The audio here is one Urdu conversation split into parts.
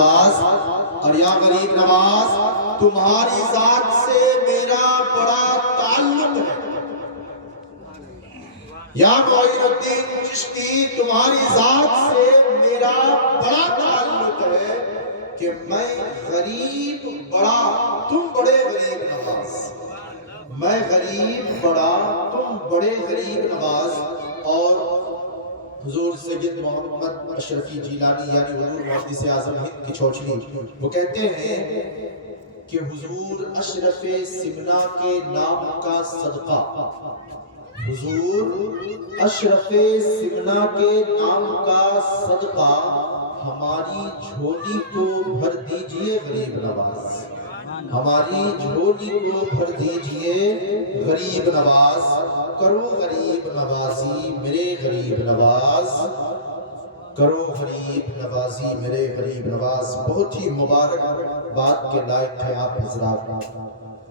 نواز، اور یا غریب نواز تمہاری ذات سے میرا بڑا تعلق ہے، یا معین الدین چشتی تمہاری ذات سے میرا بڑا تعلق ہے کہ میں غریب بڑا تم بڑے غریب نواز، میں غریب بڑا تم بڑے غریب نواز۔ اور حضور سید محمد اشرفی جیلانی یعنی حضور محدث اعظم ہند کی چوچلی وہ کہتے ہیں کہ حضور اشرف سمنا کے نام کا صدقہ، حضور اشرف سمنا کے نام کا صدقہ ہماری جھولی کو بھر دیجئے غریب نواز، ہماری جھولی کو بھر دیجئے غریب نواز، کرو غریب نوازی میرے غریب نواز، کرو غریب نوازی میرے غریب نواز۔ بہت ہی مبارک بات کے لائق ہے آپ حضرات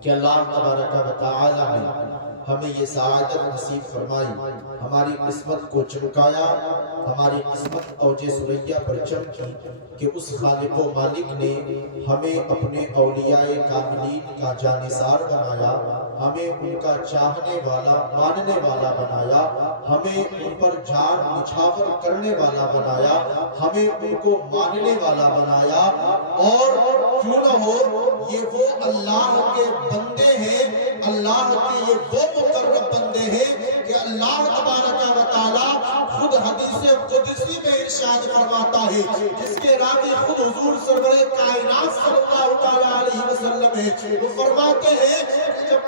کہ اللہ تبارک و تعالی نے ہمیں یہ سعادت نصیب فرمائی، ہماری قسمت کو چمکایا، ہماری قسمت اوج ثریا پر چمکی کہ اس خالق و مالک نے ہمیں اپنے اولیاء کاملین کا جانثار بنایا، ہمیں ان کا چاہنے والا ماننے والا بنایا، ہمیں ان پر جان نچھاور کرنے والا بنایا، ہمیں ان کو ماننے والا بنایا۔ اور کیوں نہ ہو یہ وہ اللہ کے بندے ہیں، اللہ کے یہ وہ مقرب بندے ہیں کہ اللہ تبارک و تعالی خود حدیث قدسی میں ارشاد فرماتا ہے، جس کے راوی خود حضور سرور کائنات صلی اللہ علیہ وسلم ہے، وہ فرماتے ہیں کہ جب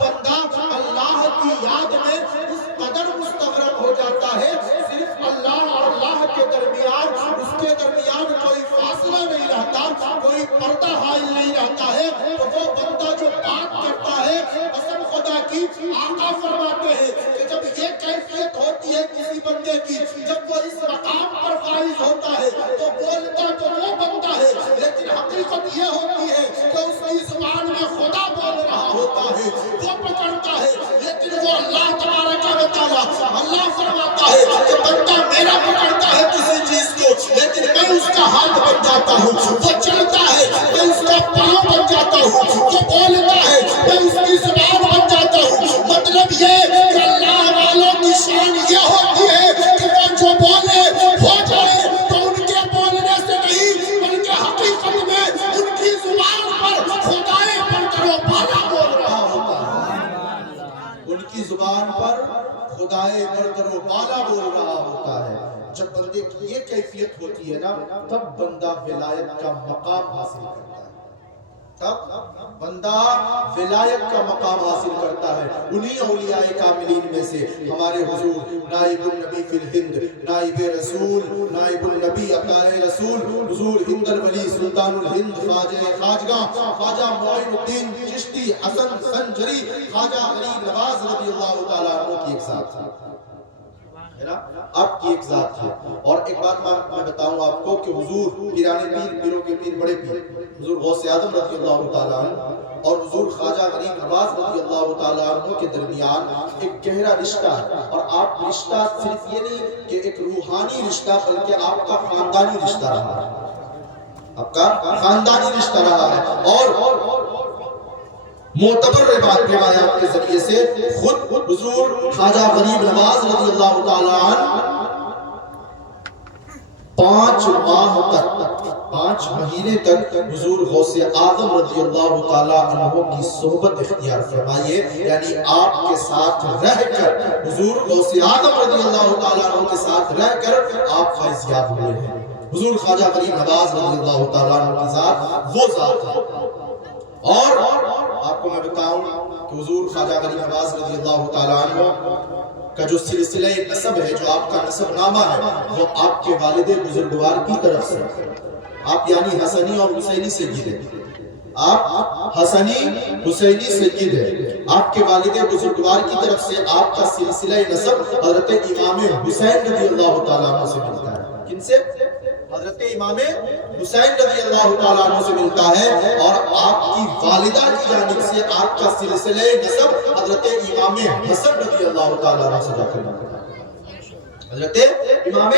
بندہ اللہ کی یاد میں اس قدر مستغرق ہو جاتا ہے، صرف اللہ اور اللہ کے درمیان اس کے درمیان کوئی فاصلہ نہیں رہتا، کوئی پردہ حائل نہیں رہتا ہے، تو وہ بندہ جو بات کرتا ہے قسم خدا کی آقا فرماتے ہیں کہ جب یہ کیفیت ہوتی ہے کسی بندے کی، جب وہ اس مقام پر فائز ہوتا ہے تو بولتا تو وہ بندہ ہے، لیکن حقیقت یہ ہوتی ہے کہ اس کی زبان میں خدا بول رہا ہوتا ہے، وہ پکڑتا ہے، لیکن وہ اللہ تبارک و تعالی اللہ فرماتا ہے کہ بندہ میرا پکڑتا ہے کسی چیز کو، لیکن میں اس کا ہاتھ بن جاتا ہوں، وہ چلتا ہے میں اس کا پاؤں بن جاتا ہوں، وہ بولتا ہے میں اس کی زبان بن جاتا ہوں۔ مطلب یہ کہ اللہ والوں کی شان یہ ہوتی ہے کہ وہ جو بولے ہو جائے، تو ان کے بولنے سے نہیں بلکہ حقیقت میں ان کی زبان پر خدائے بڑھ کر و بالا بول رہا ہوتا ہے، ان کی زبان پر خدائے بڑھ کر و بالا بول رہا ہوتا ہے۔ جب بندے کی یہ کیفیت ہوتی ہے نا، تب بندہ ولایت کا مقام حاصل کرتا ہے، تب بندہ ولایت کا مقام حاصل کرتا ہے۔ انہی اولیاء کاملین میں سے ہمارے حضور نائب النبی فی الہند، نائب رسول، نائب النبی عطائے رسول، حضور ہند الولی سلطان الہند خواجہ معین الدین چشتی حسن سنجری خواجہ غریب نواز رضی اللہ تعالیٰ عنہ کی ایک ذات تھی، آپ کی ایک ذات ہے۔ اور ایک بات میں بتاؤں آپ کو کہ حضور پیرانے پیر، پیروں کے پیر، بڑے پیر حضور غوث اعظم رضی اللہ تعالیٰ عنہ اور حضور خواجہ غریب نواز رضی اللہ تعالیٰ عنہ کے درمیان ایک گہرا رشتہ ہے، اور آپ رشتہ صرف یہ نہیں کہ ایک روحانی رشتہ بلکہ آپ کا خاندانی رشتہ رہا ہے، آپ کا خاندانی رشتہ رہا ہے۔ اور معتبر روایات کے ذریعے سے خود حضور خواجہ غریب نواز رضی اللہ تعالیٰ عنہ 5 ماہ تک، 5 مہینے تک حضور غوث اعظم رضی اللہ تعالیٰ عنہ کی صحبت اختیار فرمائیے، یعنی آپ کے ساتھ رہ کر، حضور غوث اعظم رضی اللہ تعالیٰ عنہ کے ساتھ رہ کر آپ فیض یاب ہوئے ہیں۔ حضور خواجہ غریب نواز رضی اللہ تعالیٰ عنہ کی ذات وہ ذات ہے۔ اور آپ کو میں بتاؤں کہ حضور خواجہ غریب نواز رضی اللہ تعالیٰ عنہ کا جو سلسلہ نسب ہے، جو آپ کا نسب نامہ ہے، وہ آپ کے والد بزرگوار کی طرف سے، آپ یعنی حسنی اور حسینی سید ہیں، آپ حسنی حسینی سید ہیں، آپ کے والد بزرگوار کی طرف سے آپ کا سلسلہ نسب حضرت امام حسین رضی اللہ تعالیٰ عنہ سے ملتا ہے۔ کن سے؟ حضرت امام حسین رضی اللہ تعالیٰ عنہ سے ملتا ہے، اور آپ کی والدہ کی جانب سے آپ کا سلسلہ نسب حضرت امام حسن رضی اللہ تعالیٰ عنہ سے جا کر ملتا ہے۔ حضرت امام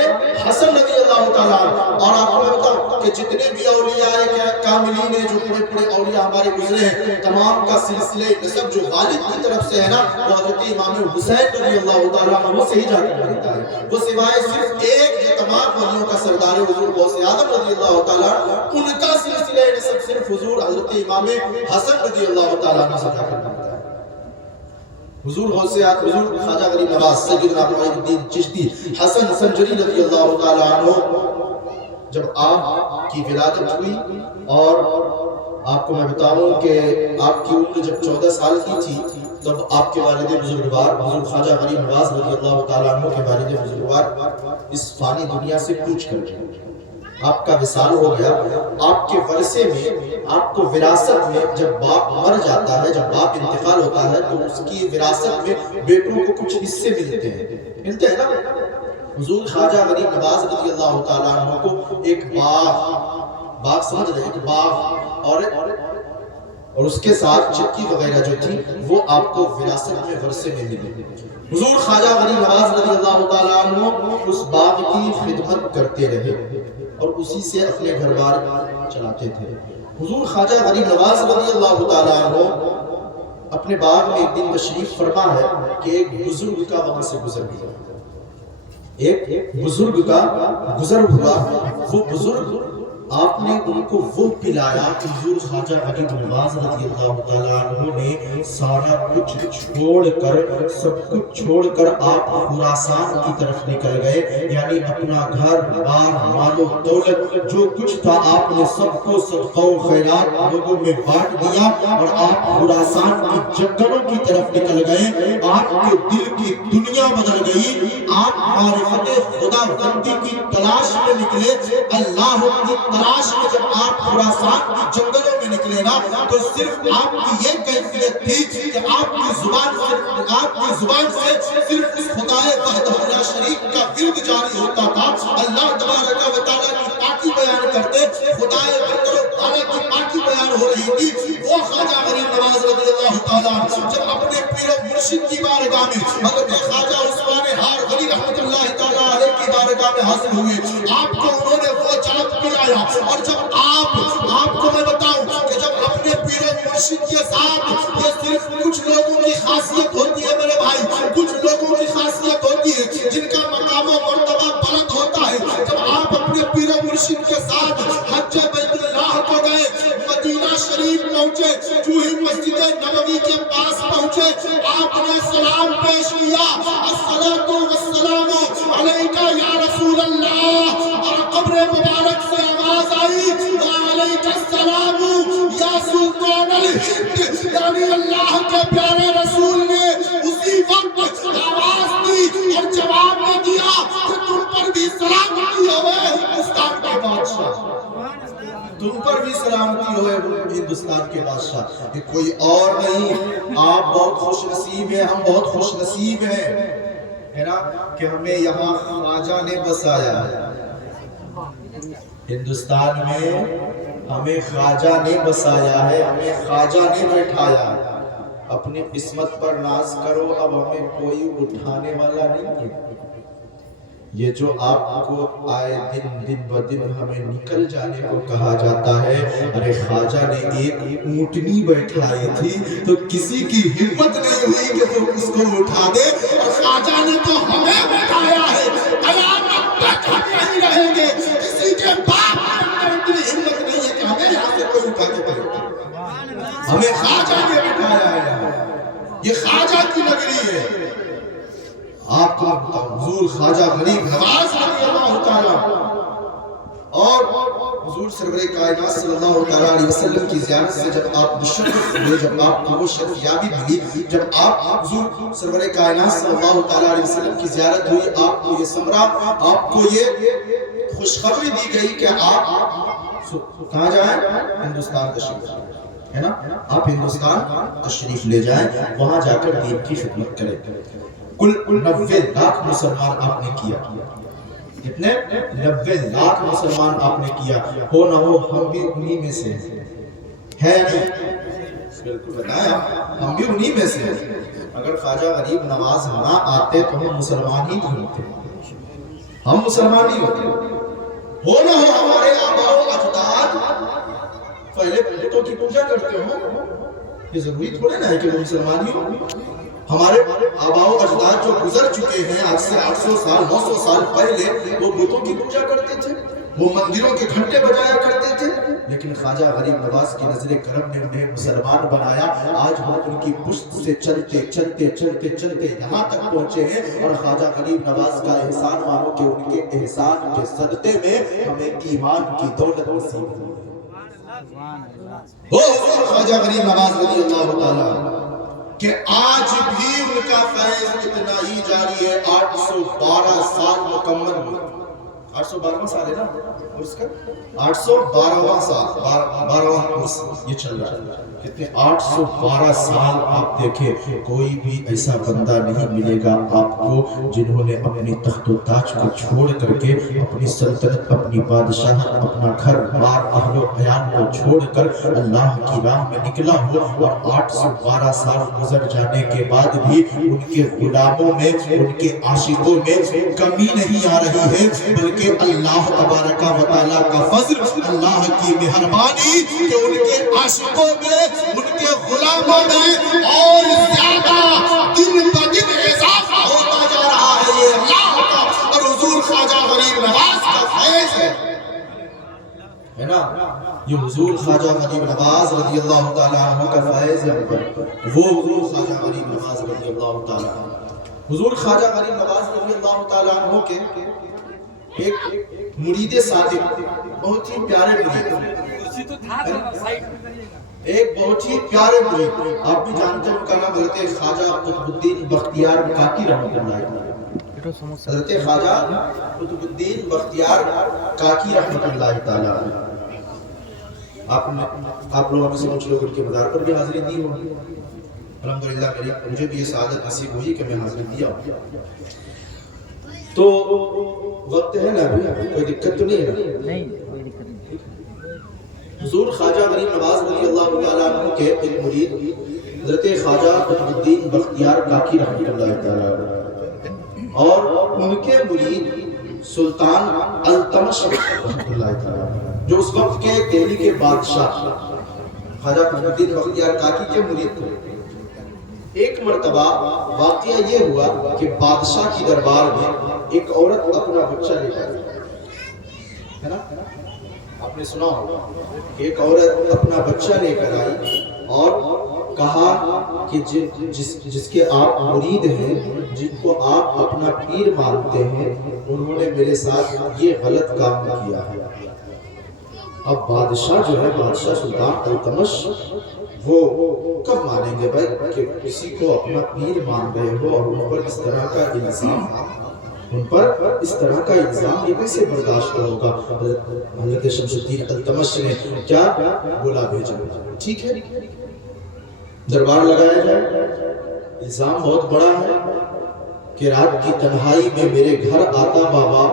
حسن رضی اللہ تعالیٰ اور آپ کو میں بتاؤں کہ جتنے بھی اولیاء کاملین ہیں جو پڑے پڑے اولیاء ہمارے گزرے ہیں تمام کا سلسلے نسب جو والد کی طرف سے ہے نا وہ حضرت امام حسین رضی اللہ تعالیٰ وہ سے ہی جا کر ملتا ہے. وہ سوائے صرف ایک جو تمام ولیوں کا سردار حضور غوث اعظم رضی اللہ تعالیٰ ان کا سلسلے نسب صرف حضور حضرت امام حسن رضی اللہ تعالیٰ سے جا کر ملتا ہے. حضور غوث اعظم حضور خواجہ غریب نواز سیدنا معین الدین چشتی حسن سنجری رضی اللہ تعالیٰ عنہ جب آپ کی ولادت ہوئی اور آپ کو میں بتاؤں کہ آپ کی عمر جب 14 سال کی تھی تب آپ کے والد بزرگوار حضور خواجہ غریب نواز رضی اللہ تعالیٰ عنہ کے والد بزرگوار اس فانی دنیا سے کوچ کر گئے. آپ کا وصال ہو گیا. آپ کے ورثے میں آپ کو وراثت میں جب باپ مر جاتا ہے جب باپ انتقال ہوتا ہے تو اس کی وراثت میں بیٹوں کو کچھ حصے ملتے ہیں نا. حضور خواجہ غریب نواز رضی اللہ تعالیٰ عنہ کو ایک باغ سمجھ رہے ایک باغ اور اس کے ساتھ چکی وغیرہ جو تھی وہ آپ کو وراثت میں ورثے میں ملی. حضور خواجہ غریب نواز رضی اللہ تعالیٰ عنہ اس باغ کی خدمت کرتے رہے اور اسی سے اپنے گھر بار چلاتے تھے. حضور خواجہ غریب نواز رضی اللہ تعالیٰ عنہ اپنے باغ میں ایک دن تشریف فرما ہے کہ ایک بزرگ کا وہاں سے گزر گیا. ایک بزرگ کا گزر ہوا. وہ بزرگ آپ نے ان کو وہ پلایا کہ حضور خواجہ غریب نواز رضی اللہ تعالیٰ عنہ نے سارا کچھ چھوڑ کر سب کچھ چھوڑ کر آپ خراسان کی طرف نکل گئے. یعنی اپنا گھر بار مال و دولت جو کچھ تھا آپ نے سب کو صدقہ و خیرات لوگوں میں بانٹ دیا اور آپ خراسان کی جنگلوں کی طرف نکل گئے. آپ کے دل کی دنیا بدل گئی. آپ معرفت خدا بندی کی تلاش میں نکلے. اللہ کی تلاش میں جب آپ خراسان کی جنگلوں میں نکلے نا تو صرف آپ کی یہ کیفیت تھی کہ آپ کی زبان سے صرف اس خدائے وحدہ لا شریک کا ورد جاری ہوتا تھا. اللہ تبارک و تعالیٰ کی پاکی بیان کرتے خدائے بندر و تعالیٰ کی پاکی بیان ہو رہی تھی. وہ خواجہ غریب نواز رضی اللہ تعالیٰ جب اپنے پیر و مرشد کی بارگاہ میں حضرت خواجہ عثمان ہار غنی رحمت اللہ تعالیٰ علیہ کی بارگاہ میں حاصل ہوئے آپ کو انہوں نے وہ جنت پلایا. اور جب آپ کو میں بتاؤں کہ جب اپنے پیر و مرشد کے ساتھ یہ صرف کچھ لوگوں کی خاصیت ہوتی ہے میرے بھائی کچھ لوگوں کی خاصیت ہوتی ہے جن کا مقام و مرتبہ بلند ہوتا ہے. جب آپ اپنے پیر و مرشد کے ساتھ حج بیت اللہ کو گئے مدینہ شریف پہنچے جو ہی مسجد نبوی کے پاس پہنچے آپ نے سلام پیش کیا الصلاۃ والسلام علیکہ یا رسول اللہ. اور قبر مبارک سے آواز آئی وعلیکہ السلام یا سلطان الہند. یعنی اللہ کے پیارے رسول نے اسی وقت آواز دی اور جواب میں دیا کہ تم پر بھی سلامتی ہوئے ہندوستان کے بادشاہ. تم پر بھی سلامتی ہوئے ہندوستان کے بادشاہ. یہ کوئی اور نہیں آپ بہت خوش نصیب ہیں ہم بہت خوش نصیب ہیں ہے نا کہ ہمیں یہاں خواجہ نے بسایا ہے. ہندوستان میں ہمیں خواجہ نے بسایا ہے ہمیں خواجہ نے بیٹھایا ہے. اپنی قسمت پر ناز کرو اب ہمیں کوئی اٹھانے والا نہیں ہے. یہ جو آپ کو آئے دن بدن ہمیں نکل جانے کو کہا جاتا ہے ارے خواجہ نے ایک اونٹنی بیٹھائی تھی تو کسی کی ہمت نہیں ہوئی کہ وہ اس کو اٹھا دے اور خواجہ نے تو ہمیں بیٹھایا ہے. قیامت تک ہم نہیں رہیں گے. کسی کے باپ میں اتنی ہمت نہیں ہے کہ ہمیں یہاں سے کوئی اٹھا کے دے. ہمیں خواجہ نے بٹھایا ہے. یہ خواجہ کی نگری ہے. آپ کا حضور خواجہ غریب نواز رضی اللہ تعالیٰ اور حضور سرور کائنات صلی اللہ علیہ وسلم کی زیارت سے جب آپ مشرف ہوئے جب آپ کو وہ شرفیابی ملی جب آپ حضور سرور کائنات صلی اللہ علیہ وسلم کی زیارت ہوئی آپ کو یہ ثمرہ آپ کو یہ خوشخبری دی گئی کہ آپ کہاں جائیں ہندوستان تشریف ہے نا آپ ہندوستان تشریف لے جائیں وہاں جا کر دین کی خدمت کریں. کل 90 لاکھ مسلمان آپ نے کیا. کتنے 90 لاکھ مسلمان آپ نے کیا. ہو نہ ہو ہم بھی انہی میں سے ہے نہیں بالکل بتایا ہم بھی انہی میں سے. اگر خواجہ غریب نواز نہ آتے تو ہم مسلمان ہی نہیں ہوتے. ہم مسلمان ہی ہوتے ہو نہ ہو ہمارے آباء و اجداد پہلے بتوں کی پوجا کرتے ہو، یہ ضروری تھوڑے نہ ہے کہ وہ مسلمان ہی ہو۔ ہمارے آباء و اجداد جو گزر چکے ہیں آج سے 800 سال 900 سال پہلے، وہ بتوں کی پوجا کرتے تھے، وہ مندروں کے گھنٹے بجایا کرتے تھے، لیکن خواجہ غریب نواز کی نظر کرم نے انہیں مسلمان بنایا۔ آج ہم ان کی پشت سے چلتے چلتے چلتے چلتے یہاں تک پہنچے ہیں، اور خواجہ غریب نواز کا احسان مانو کہ ان کے احسان کے صدقے میں ہمیں ایمان کی دولت نصیب ہوئی۔ وہ حضور خواجہ غریب نواز رضی اللہ تعالیٰ کہ آج بھی ان کا فیض اتنا ہی جاری ہے۔ 812 سال مکمل ہوئے، 812واں سال ہے نا اس کا، 812واں سال، 12واں عرس یہ چل رہا ہے۔ کتنے 812 سال آپ دیکھیں، کوئی بھی ایسا بندہ نہیں ملے گا آپ کو جنہوں نے اپنی تخت و تاج کو چھوڑ کر کے اپنی سلطنت، اپنی بادشاہ، اپنا گھر بار، اہل و عیال کو چھوڑ کر اللہ کی راہ میں نکلا ہو، اور 812 سال گزر جانے کے بعد بھی ان کے غلاموں میں، ان کے عاشقوں میں کمی نہیں آ رہی ہے، بلکہ اللہ تبارک و تعالیٰ کا فضل، اللہ کی مہربانی کہ ان کے عاشقوں میں، ان کے غلاموں میں اور زیادہ دن بدن اضافہ ہوتا جا رہا ہے۔ یہ اللہ کا اور حضور خواجہ غریب نواز کا فیض ہے نا، یہ حضور خواجہ غریب نواز رضی اللہ تعالیٰ عنہ کا فیض ہے۔ وہ حضور خواجہ غریب نواز رضی اللہ تعالیٰ عنہ، حضور خواجہ غریب نواز رضی اللہ تعالیٰ عنہ کے ایک مرید صادق، بہت ہی پیارے مرید، ایک بہت ہی پیارے مرید، آپ بھی جانتے ہیں ان کا نام حضرت خواجہ قطب الدین بختیار کاکی رحمۃ اللہ علیہ، حضرت خواجہ قطب الدین بختیار کاکی رحمۃ اللہ تعالیٰ علیہ۔ آپ لوگوں میں سے کچھ لوگ ان کے مزار پر بھی حاضری دی ہوگی، الحمدللہ مجھے بھی یہ سعادت نصیب ہوئی کہ میں حاضری دیا ہوں۔ تو وقت ہے نا ابھی، کوئی دقت تو نہیں ہے؟ نہیں، کوئی دقت نہیں۔ حضور خواجہ غریب نواز رضی اللہ تعالیٰ عنہ کے ایک مرید حضرت خواجہ قطب الدین بختیار کاکی رحمۃ اللہ تعالیٰ، اور ان کے مرید سلطان التمش رحمۃ اللہ تعالیٰ، جو اس وقت کے دہلی کے بادشاہ خواجہ قطب الدین بختیار کاکی کے مرید تھے۔ ایک مرتبہ واقعہ یہ ہوا کہ بادشاہ کی دربار میں ایک عورت اپنا بچہ لے کر آئی، ہے نا، آپ نے سنا ہوگا، ایک عورت اپنا بچہ لے کر آئی اور کہا کہ جس کے آپ مرید ہیں، جن کو آپ اپنا پیر مانتے ہیں، انہوں نے میرے ساتھ یہ غلط کام کیا ہے۔ اب بادشاہ جو ہے، بادشاہ سلطان التمش، وہ کب مانیں گے بھائی کہ کسی کو اپنا پیر مان رہے ہو اور ان پر اس طرح کا الزام، ان پر اس طرح کا الزام یہ کیسے برداشت ہوگا؟ حضرت شمس الدین التمش نے کیا بلا بھیجا، ٹھیک ہے دربار لگایا جائے، الزام بہت بڑا ہے کہ رات کی تنہائی میں میرے گھر آتا بابا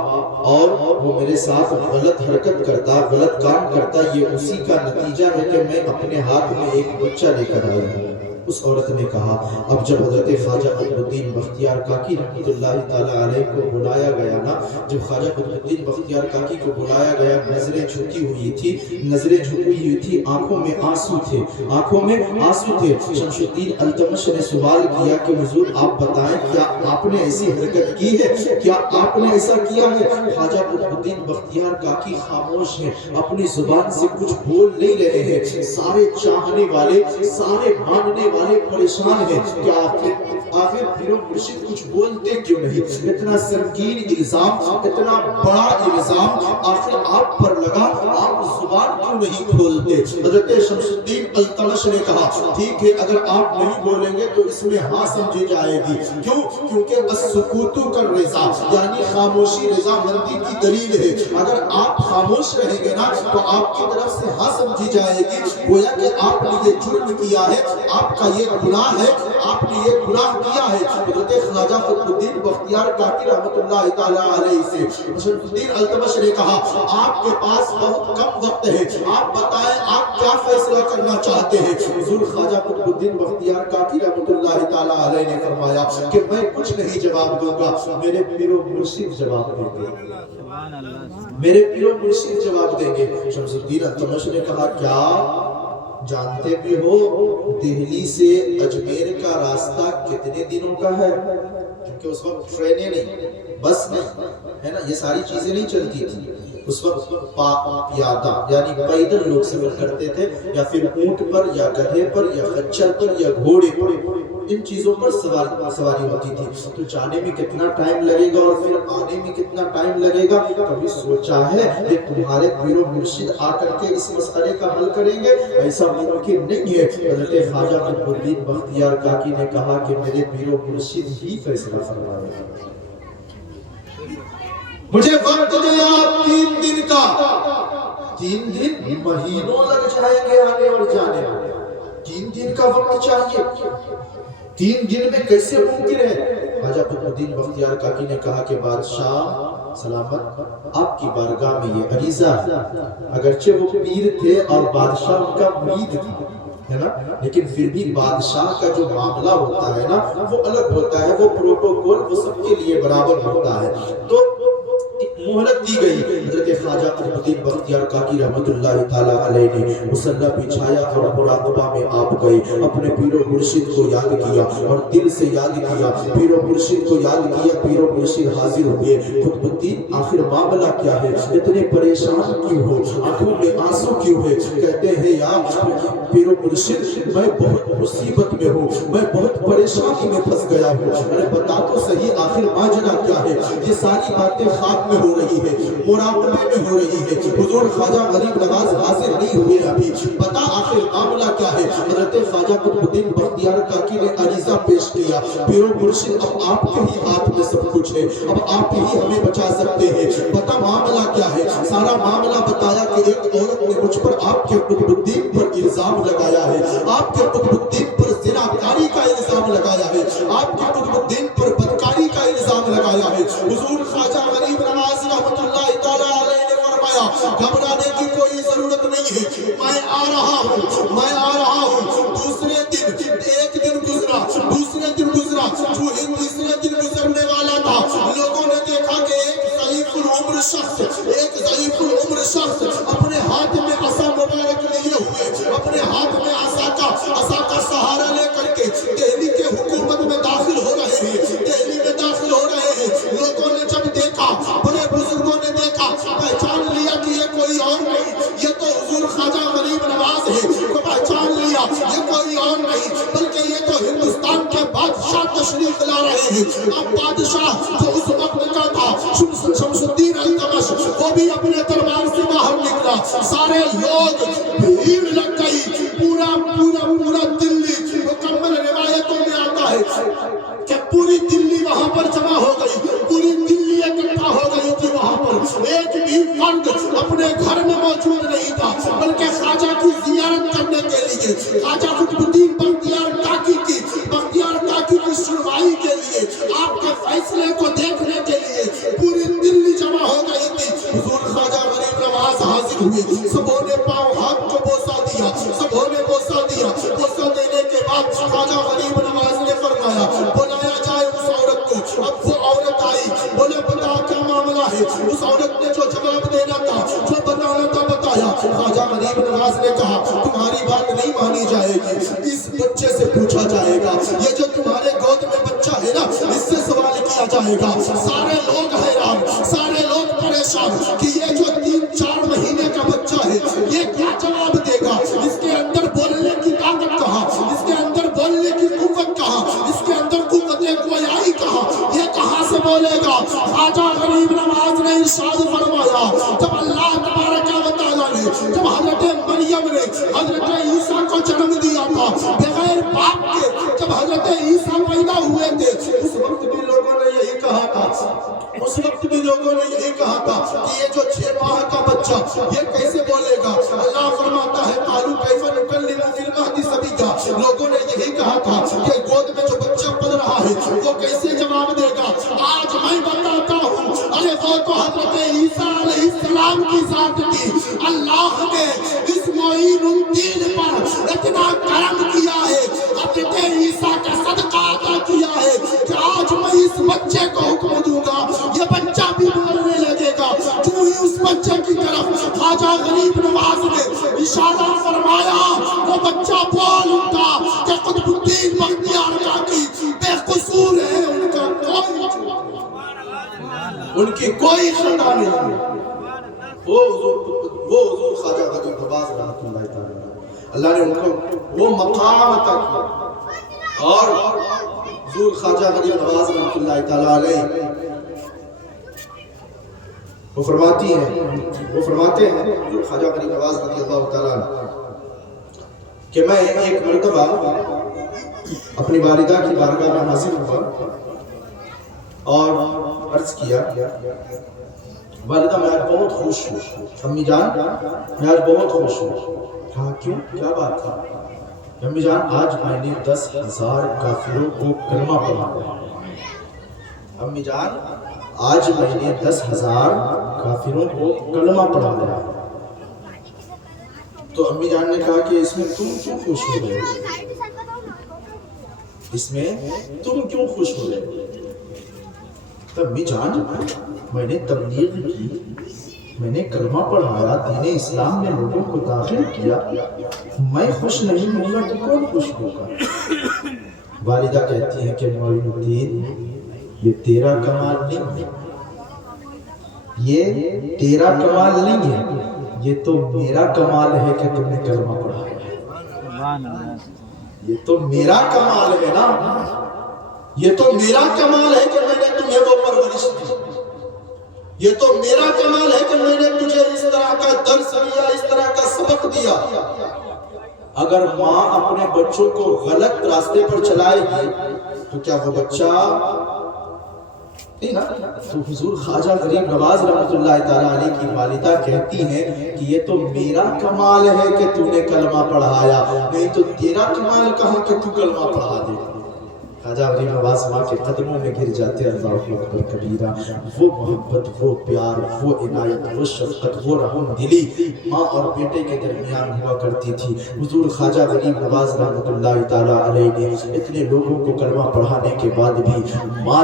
اور وہ میرے ساتھ غلط حرکت کرتا، غلط کام کرتا، یہ اسی کا نتیجہ ہے کہ میں اپنے ہاتھ میں ایک بچہ لے کر آئی ہوں۔ اس عورت نے کہا، اب جب حضرت خواجہ قطب الدین بختیار کاکی رحمۃ اللہ تعالیٰ علیہ کو بلایا گیا نا، جب خواجہ قطب الدین بختیار کاکی کو بلایا گیا، نظریں جھکی ہوئی تھی، نظریں جھکی ہوئی تھی، آنکھوں میں آنسو تھے، آنکھوں میں آنسو تھے۔ شمس الدین التمش نے سوال کیا کہ حضور آپ بتائیں، کیا آپ نے ایسی حرکت کی ہے؟ کیا آپ نے ایسا کیا ہے؟ خواجہ قطب الدین بختیار کاکی خاموش ہیں، اپنی زبان سے کچھ بول نہیں رہے ہیں۔ سارے چاہنے والے، سارے ماننے والے پریشان ہیں کہ آخر پیر و مرشد کچھ بولتے کیوں نہیں؟ اتنا سنگین الزام، اتنا بڑا الزام آخر آپ پر لگا، آپ زبان کیوں نہیں کھولتے؟ حضرت شمس الدین التمش نے کہا، ٹھیک ہے اگر آپ نہیں بولیں گے تو اس میں ہاں سمجھی جائے گی۔ کیوں؟ کیونکہ السکوت کالرضا، یعنی خاموشی رضا مندی کی دلیل ہے۔ اگر آپ خاموش رہیں گے نا تو آپ کی طرف سے ہاں سمجھی جائے گی، گویا کہ آپ نے یہ جرم کیا ہے، آپ کا یہ گناہ ہے، آپ نے یہ گناہ کیا ہے۔ حضرت خواجہ قطب الدین بختیار کاکی رحمۃ اللہ تعالیٰ علیہ سے شمس الدین التمش نے کہا، آپ کے پاس بہت کم وقت ہے، آپ بتائیں آپ کیا فیصلہ کرنا چاہتے ہیں. حضور خواجہ قطب الدین بختیار کاکی رحمۃ اللہ تعالیٰ علیہ نے فرمایا کہ میں کچھ نہیں جواب دوں گا, میرے پیر و مرشد جواب دیں گے, میرے پیر و مرشد جواب دیں گے. شمس الدین التمش نے کہا کیا جانتے بھی ہو دہلی سے اجمیر کا راستہ کتنے دنوں کا ہے؟ کیونکہ اس وقت ٹرینیں نہیں, بس نہیں ہے نا, یہ ساری چیزیں نہیں چلتی تھی. اس وقت پیادہ یعنی پیدل لوگ سفر کرتے تھے, یا پھر اونٹ پر یا گدھے پر یا خچر پر یا گھوڑے پر, ان چیزوں پر سواری ہوتی تھی. تو جانے میں کتنا ٹائم لگے گا اور پھر آنے میں کتنا ٹائم لگے گا؟ کبھی سوچا ہے کہ تمہارے پیر و مرشد آ کر کے اس مسئلے کا حل کریں گے؟ ایسا ممکن نہیں ہے. حضرت خواجہ قطب الدین بختیار کاکی نے کہا کہ میرے پیر و مرشد ہی فیصلہ فرمائے. مجھے وقت دے آپ 3 دن کا, 3 دن مہینوں لگ جائیں گے آنے اور جانے میں, 3 دن کا وقت چاہیے, 3 دن میں کیسے ممکن ہے؟ خواجہ قطب الدین بختیار کاکی نے کہا کہ بادشاہ سلامت, آپ کی بارگاہ میں یہ عریضہ ہے. اگرچہ وہ پیر تھے اور بادشاہ ان کا مرید تھا ہے نا, لیکن پھر بھی بادشاہ کا جو معاملہ ہوتا ہے نا وہ الگ ہوتا ہے, وہ پروٹوکول وہ سب کے لیے برابر ہوتا ہے. تو مہلت دی گئی. حضرت خواجہ قطب الدین بختیار کاکی رحمۃ اللہ تعالیٰ علیہ نے مصلی بچھایا اور مراقبہ میں آپ گئے, اپنے پیر و مرشد کو یاد کیا اور دل سے یاد کیا, پیر و مرشد کو یاد کیا. پیر و مرشد حاضر ہوئے. قطب الدین آخر معاملہ کیا ہے, اتنے پریشان کیوں ہو, آنکھوں میں آنسو کیوں ہے؟ کہتے ہیں یا پیر و مرشد میں بہت مصیبت میں ہوں, میں بہت پریشانی میں پھنس گیا ہوں. ارے بتا تو صحیح آخر ماجرا کیا ہے؟ یہ ساری باتیں خواب میں ہو رہی ہے, مراقبے میں ہو رہی ہے. حضور خواجہ غریب نواز حاضر نہیں ہوئے ابھی, بتا آخر معاملہ کیا ہے؟ حضرت خواجہ قطب الدین بختیار کاکی نے عریضہ پیش کیا. پیر و مرشد اب آپ کے ہی ہاتھ میں سب کچھ ہے, اب آپ ہی ہمیں بچا سکتے ہیں, بتا معاملہ کیا ہے؟ سارا معاملہ بتایا کہ ایک عورت نے مجھ پر آپ کے قطب الدین پر الزام لگایا ہے, آپ کے قطب الدین پر زناکاری کا الزام لگایا ہے, آپ کے قطب الدین پر بدکاری کا الزام لگایا ہے. حضور خواجہ غریب نواز رحمۃ اللہ تعالیٰ علیہ نے فرمایا گھبرانے کی کوئی ضرورت نہیں ہے, میں آ رہا ہوں, میں آ رہا ہوں. دوسرے دن ایک دن گزرا, دوسرے دن گزرا, جو ہی تیسرے دن گزرنے والا تھا لوگوں نے دیکھا کہ ایک ضعیف العمر شخص, ایک ضعیف العمر شخص اپنے ہاتھ میں عصا مبارک لیے ہوئے, اپنے ہاتھ میں عصا کا سہارا لے کر کے دہلی کے حکومت میں داخل ہو رہے ہیں, دہلی میں داخل ہو رہے ہیں. لوگوں نے جب دیکھا, بڑے بزرگوں نے دیکھا, پہچان لیا کہ یہ کوئی اور نہیں, یہ تو حضور خواجہ غریب نواز ہے. تو پہچان لیا یہ کوئی اور نہیں بلکہ یہ تو ہندوستان کے بادشاہ تشریف لا رہے ہیں. اب بادشاہ جو اس وقت کا تھا شمس الدین التمش, وہ بھی اپنے دربار سے باہر نکلا. سارے لوگ بھیڑ لگ گئی, پورا دلی, مکمل روایتوں میں آتا ہے کہ پوری دلی وہاں پر جمع ہو گئی, پوری دلی اکٹھا ہو گئی تھی وہاں پر. ایک بھی فرد اپنے گھر میں موجود نہیں تھا بلکہ خواجہ کی زیارت کرنے کے لیے, خواجہ قطب الدین بختیار کاکی کی سنوائی کے لیے, آپ کے فیصلے کو دیکھنے کے لیے پوری دلی جمع ہو گئی تھی. حضور خواجہ غریب نواز حاضر ہوئے, سبوں نے پاؤں ہاتھ کو بوسہ دیا, سبوں نے بوسہ دیا. بوسہ دینے کے بعد خواجہ غریب نواز نے فرمایا بلایا جائے اس عورت کو. اب وہ عورت آئی, بولے بتا کیا معاملہ ہے. اس عورت نے جو جواب دینا تھا, جو بتانا تھا بتایا. خواجہ غریب نواز نے کہا تمہاری بات نہیں مانی جائے گی, اس بچے سے پوچھا جائے گا, یہ جو تمہارے گود میں بچہ ہے نا اس سے سوال کیا جائے گا. سارے لوگ حیران, سارے لوگ پریشان کہ یہ جو 3-4 مہینے کا بچہ ہے یہ کیا جواب دے گا, اس کے اندر بولنے کی طاقت کہاں, اس کے اندر بولنے کی قوت کہاں, اس کے اندر قوت گویائی کہاں, یہ کہاں سے بولے گا. خواجہ غریب نواز نے ارشاد فرمایا جب اللہ تبارک و تعالیٰ نے, جب حضرت مریم نے حضرت عیسیٰ کو جنم دیا تھا بغیر باپ کے, جب حضرت عیسیٰ پیدا ہوئے تھے اس وقت بھی لوگوں نے یہی کہا تھا, اس وقت بھی لوگوں نے یہی کہا تھا کہ یہ جو 6 ماہ کا بچہ یہ کیسے بولے گا. اللہ فرماتا ہے قالوا کیف نکلم فی المہد صبیا, لوگوں نے یہی کہا تھا کہ گود میں جو بچہ پل رہا ہے وہ کیسے جواب دے گا. آج میں بتاتا ہوں, ارے وہ تو حضرت عیسیٰ علیہ السلام کی ذات تھی. اللہ نے اس معین الدین پر اتنا کرم کیا ہے، حضرت عیسیٰ کا صدقہ عطا کیا ہے کہ آج میں اس بچے کو حکم دوں گا، یہ بچہ بھی بولنے لگے گا۔ جو ہی اس بچے کی طرف خواجہ غریب نواز نے اشارہ فرمایا، وہ بچہ بول اٹھا کہ قطب الدین بختیار کاکی بے قصور ہے، ان کا کوئی ان کی کوئی خطا نہیں۔ وہ حضور خواجہ غریب نواز رحمۃ اللہ تعالیٰ اللہ نے ان کو وہ مقام عطا کیا، اور حضور خواجہ غریب نواز رحمۃ اللہ تعالیٰ علیہ وہ فرماتے ہیں حضور خواجہ غریب نواز رضی اللہ تعالیٰ کہ میں ایک مرتبہ اپنی والدہ کی بارگاہ میں حاضر ہوا اور عرض کیا، والدہ میں آج بہت خوش ہوں، امی جان میں آج بہت خوش ہوں۔ کہا کیوں، کیا بات تھا؟ امی جان آج میں نے 10,000 کافروں کو کلمہ پڑھایا۔ امی جان آج میں نے 10,000 کافروں کو کلمہ پڑھایا۔ تو امی جان نے کہا کہ اس میں تم کیوں خوش ہو رہے ہو؟ اس میں تم کیوں خوش ہو رہے ہو؟ امی جان میں نے تبلیغ کی، میں نے کلمہ پڑھایا، دین اسلام میں لوگوں کو داخل کیا، میں خوش نہیں ہوں گا تو کون خوش ہوگا؟ والدہ کہتی ہے کہ معین الدین یہ تیرا کمال نہیں ہے، یہ تیرا کمال نہیں ہے، یہ تو میرا کمال ہے کہ تم نے کلمہ پڑھایا۔ یہ تو میرا کمال ہے نا، یہ تو میرا کمال ہے کہ میں نے تمہیں وہ پرورش دی، یہ تو میرا کمال ہے کہ میں نے تجھے اس طرح کا درس دیا، اس طرح کا سبق دیا۔ اگر ماں اپنے بچوں کو غلط راستے پر چلائے گی تو کیا وہ بچہ نہیں نا؟ تو حضور خواجہ غریب نواز رحمۃ اللہ تعالیٰ علیہ کی والدہ کہتی ہیں کہ یہ تو میرا کمال ہے کہ تو نے کلمہ پڑھایا، نہیں تو تیرا کمال کہاں کہ تو کلمہ پڑھا دے۔ خواجہ غریب نواز ماں کے قدموں میں گر جاتے، اللہ اکبر کبیرہ۔ وہ محبت، وہ پیار، وہ عنایت، وہ شفقت، وہ رحم دلی ماں اور بیٹے کے درمیان ہوا کرتی تھی۔ حضور خواجہ غریب نواز رحمۃ اللہ تعالیٰ علیہ نے اتنے لوگوں کو کلمہ پڑھانے کے بعد بھی ماں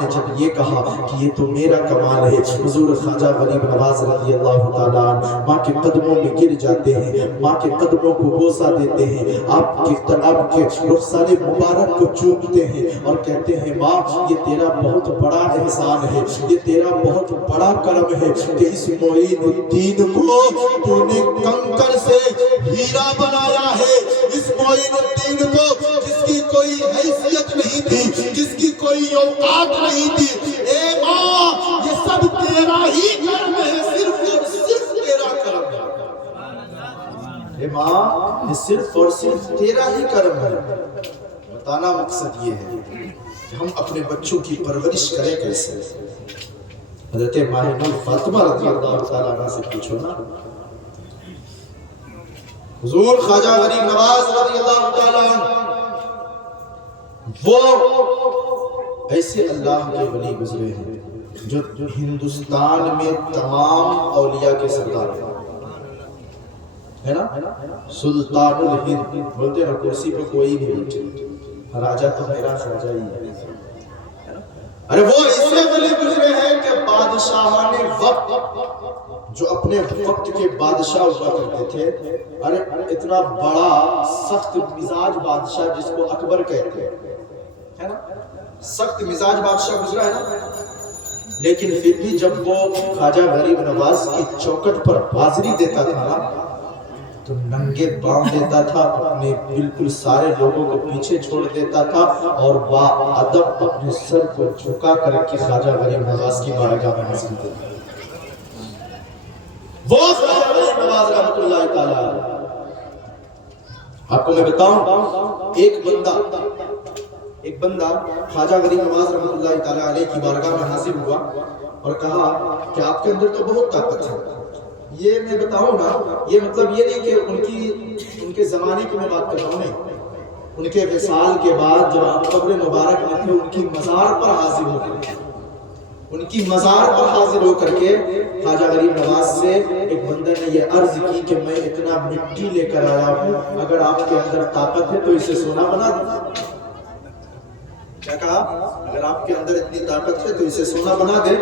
نے جب یہ کہا کہ یہ تو میرا کمال ہے، حضور خواجہ غریب نواز رضی اللہ تعالیٰ عنہ ماں کے قدموں میں گر جاتے ہیں، ماں کے قدموں کو بوسہ دیتے ہیں، آپ کے رخسار مبارک کو چومتے ہیں اور کہتے ہیں ماں یہ تیرا بہت بڑا احسان ہے، یہ تیرا بہت بڑا کرم ہے کہ اس معین الدین کو تو نے کنکر سے ہیرا بنایا ہے، اس معین الدین کو جس کی کوئی حیثیت نہیں تھی، جس کی کوئی اوقات نہیں تھی، اے ماں یہ سب تیرا ہی کرم ہے، صرف اور صرف تیرا کرم ہے۔ اے ماں یہ صرف اور صرف تیرا ہی کرم ہے۔ بتانا مقصد یہ ہے کہ ہم اپنے بچوں کی پرورش کریں کیسے۔ حضرت ماہنور فاطمہ رضی اللہ تعالیٰ عنہ سے پوچھو نا، حضور خواجہ غریب نواز رضی اللہ تعالیٰ عنہ وہ ایسے اللہ کے ولی گزرے ہیں جو ہندوستان میں تمام اولیاء کے سردار ہیں، ہے نا؟ سلطان الہند بولتے ہیں، کرسی پہ کوئی نہیں بیٹھے، راجہ تو میرا خواجہ ہی ہے۔ ارے وہ ایسے ولی گزرے ہیں کہ بادشاہان وقت جو اپنے وقت کے بادشاہ ہوا کرتے تھے، ارے اتنا بڑا سخت مزاج بادشاہ جس کو اکبر کہتے ہیں، سخت مزاج بادشاہ گزرا ہے نا، لیکن پھر بھی جب وہ خواجہ غریب نواز کی چوکٹ پر حاضری دیتا تھا نا تو ننگے پاؤں دیتا تھا، اپنے بالکل سارے لوگوں کو پیچھے چھوڑ دیتا تھا اور با ادب اپنے سر کو جھکا کر کے خواجہ غریب نواز کی بارگاہ میں حاضر دیتا تھا۔ وہ خواجہ غریب نواز رحمۃ اللہ تعالیٰ آپ کو میں بتاؤں، ایک بندہ خواجہ غریب نواز رحمۃ اللہ تعالیٰ علیہ کی بارگاہ میں حاضر ہوا اور کہا کہ آپ کے اندر تو بہت طاقت ہے۔ یہ میں بتاؤں نا، یہ مطلب یہ نہیں کہ ان کے زمانے کی میں بات کر رہا ہوں، نہیں، ان کے وصال کے بعد جب آپ قبر مبارک میں تھے ان کی مزار پر حاضر ہو گئے ان کی مزار پر حاضر ہو کر کے خواجہ غریب نواز سے ایک بندہ نے یہ عرض کی کہ میں اتنا مٹی لے کر آیا ہوں، اگر آپ کے اندر طاقت ہے تو اسے سونا بنا دیں۔ کیا کہا؟ اگر آپ کے اندر اتنی طاقت ہے تو اسے سونا بنا دیں۔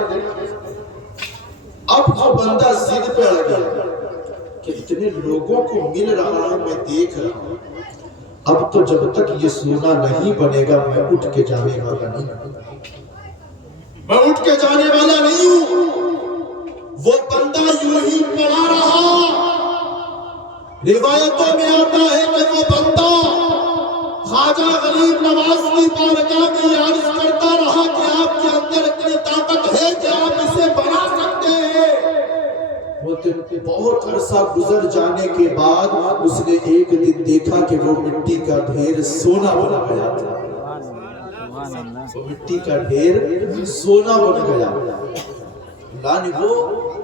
اب وہ بندہ ضد پہ اڑ گیا کہ اتنے لوگوں کو مل رہا ہے، میں دیکھ رہا ہوں، اب تو جب تک یہ سونا نہیں بنے گا میں اٹھ کے جانے والا نہیں ہوں، میں اٹھ کے جانے والا نہیں ہوں۔ وہ بندہ یوں ہی پڑا رہا۔ روایتوں میں آتا ہے کہ وہ بندہ خواجہ غریب نواز کی بارگاہ میں عرض کرتا رہا کہ آپ کے اندر اتنی طاقت ہے کہ آپ اسے بنا سکتے ہیں۔ وہ بہت عرصہ گزر جانے کے بعد اس نے ایک دن دیکھا کہ وہ مٹی کا ڈھیر سونا بنا گیا تھا، وہ مٹی کا ڈھیر سونا بن گیا۔ اللہ نے وہ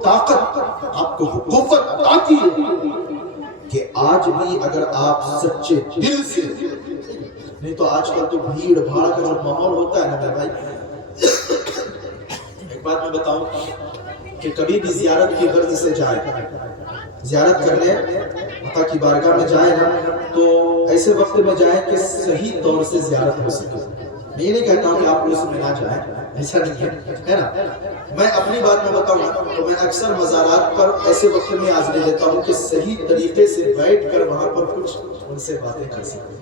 طاقت آپ کو قوت عطا کی کہ آج بھی اگر آپ سچے دل سے، نہیں تو آج کل تو بھیڑ بھاڑ کا جو ماحول ہوتا ہے نا میرے بھائی، ایک بات میں بتاؤں کہ کبھی بھی زیارت کی غرض سے جائیں، زیارت کرنے عطا کی بارگاہ میں جائیں نا، تو ایسے وقت میں جائیں کہ صحیح طور سے زیارت ہو سکے۔ میں یہ نہیں کہتا ہوں کہ آپ اس میں نہ جائیں، ایسا نہیں ہے نا۔ میں اپنی بات میں بتاؤں تو میں اکثر مزارات پر ایسے وقت میں حاضری دیتا ہوں کہ صحیح طریقے سے بیٹھ کر وہاں پر کچھ ان سے باتیں کر سکیں۔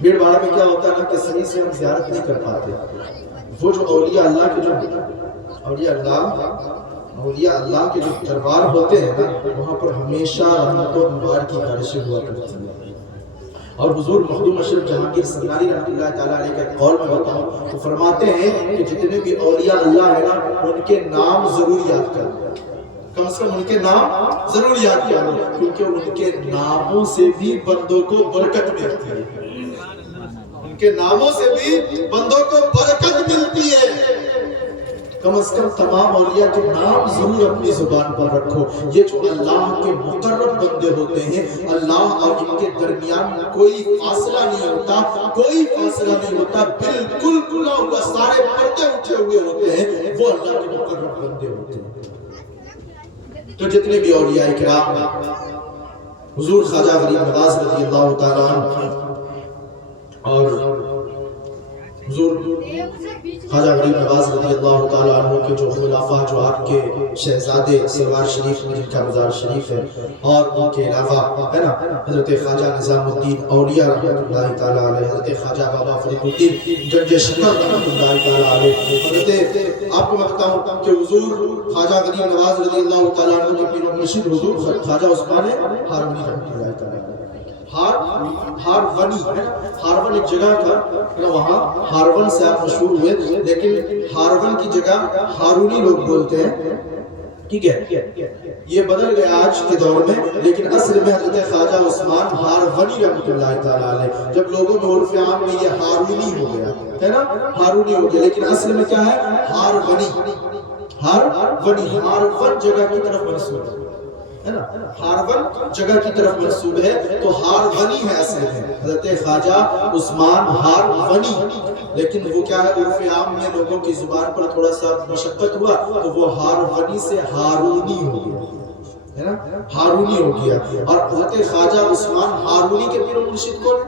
بھیڑ بھاڑ میں کیا ہوتا ہے نا کہ صحیح سے ہم زیارت نہیں کر پاتے۔ وہ جو اولیاء اللہ کے جو اولیاء اللہ کے جو دربار ہوتے ہیں نا، وہاں پر ہمیشہ رحمت و انوار کی بارشیں ہوا کرتی ہیں۔ اور حضور مخدوم اشرف جہانگیر سنگاری رحمۃ اللہ تعالیٰ علیہ کے قول میں بتاؤں تو فرماتے ہیں کہ جتنے بھی اولیاء اللہ ہے نا، ان کے نام ضرور یاد کرنا، کم از کم ان کے نام ضرور یاد کرنا، کیونکہ ان کے ناموں سے بھی بندوں کو برکت ملتی ہے، ان کے ناموں سے بھی بندوں کو برکت ملتی ہے۔ کم از کم تمام اولیاء کے نام ضرور اپنی زبان پر رکھو۔ یہ جو اللہ کے مقرب بندے ہوتے ہیں، اللہ اور ان کے درمیان کوئی فاصلہ نہیں ہوتا، کوئی فاصلہ نہیں ہوتا، بالکل کھلا ہوا، سارے پردے اٹھے ہوئے ہوتے ہیں، وہ اللہ کے مقرب بندے ہوتے ہیں۔ تو جتنے بھی اولیاء کرام حضور خواجہ غریب نواز رضی اللہ تعالیٰ عنہ اور حضور خواجہ غریب نواز رضی اللہ تعالیٰ عنہ کے جو خلافہ، جو آپ کے شہزادے سروار شریف میں جن کا مزار شریف ہے، اور ان کے علاوہ ہے نا حضرت خواجہ نظام الدین اولیاء رحمۃ اللہ تعالیٰ علیہ، حضرت خواجہ بابا فرید الدین گنج شکر رحمۃ اللہ تعالیٰ علیہ، حضرت آپ کو میں بتاؤں کہ حضور خواجہ غریب نواز رضی اللہ تعالیٰ عنہ کے پیر و مرشد حضور خواجہ عثمان ہارونی رحمۃ اللہ تعالیٰ علیہ۔ ہارونی ہارون ایک جگہ تھا، وہاں ہارون سے آپ مشہور ہوئے، لیکن ہارون کی جگہ ہارونی لوگ بولتے ہیں، ٹھیک ہے، یہ بدل گیا آج کے دور میں، لیکن اصل میں حضرت خواجہ عثمان ہارونی رحمۃ اللہ تعالیٰ علیہ۔ جب لوگوں میں عرف عام میں یہ ہارونی ہو گیا ہے نا، ہارونی ہو گیا، لیکن اصل میں کیا ہے؟ ہارونی۔ ہارون جگہ کی طرف منسوب ہے نا، ہارون جگہ کی طرف منسوب ہے، تو ہارونی ہے اصل میں حضرت خواجہ عثمان ہارونی، لیکن وہ کیا ہے، عرف عام میں لوگوں کی زبان پر تھوڑا سا مشقت ہوا تو وہ ہارونی سے ہارونی ہو گیا ہے نا، ہارونی ہو گیا۔ اور حضرت خواجہ عثمان ہارونی کے پیر و مرشد کون؟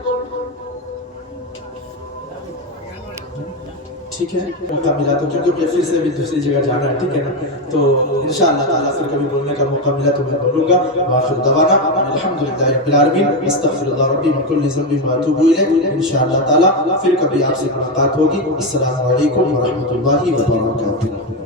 ٹھیک ہے، موقع ملا تو کیونکہ مجھے پھر سے بھی دوسری جگہ جانا ہے، ٹھیک ہے نا، تو انشاءاللہ تعالیٰ پھر کبھی بولنے کا موقع ملا تو میں بولوں گا۔ وآخر دعوانا الحمدللہ رب العالمین، استغفر اللہ ربی من کل ذنب واتوب الیہ۔ انشاءاللہ تعالیٰ پھر کبھی آپ سے ملاقات ہوگی۔ السلام علیکم ورحمۃ اللہ وبرکاتہ۔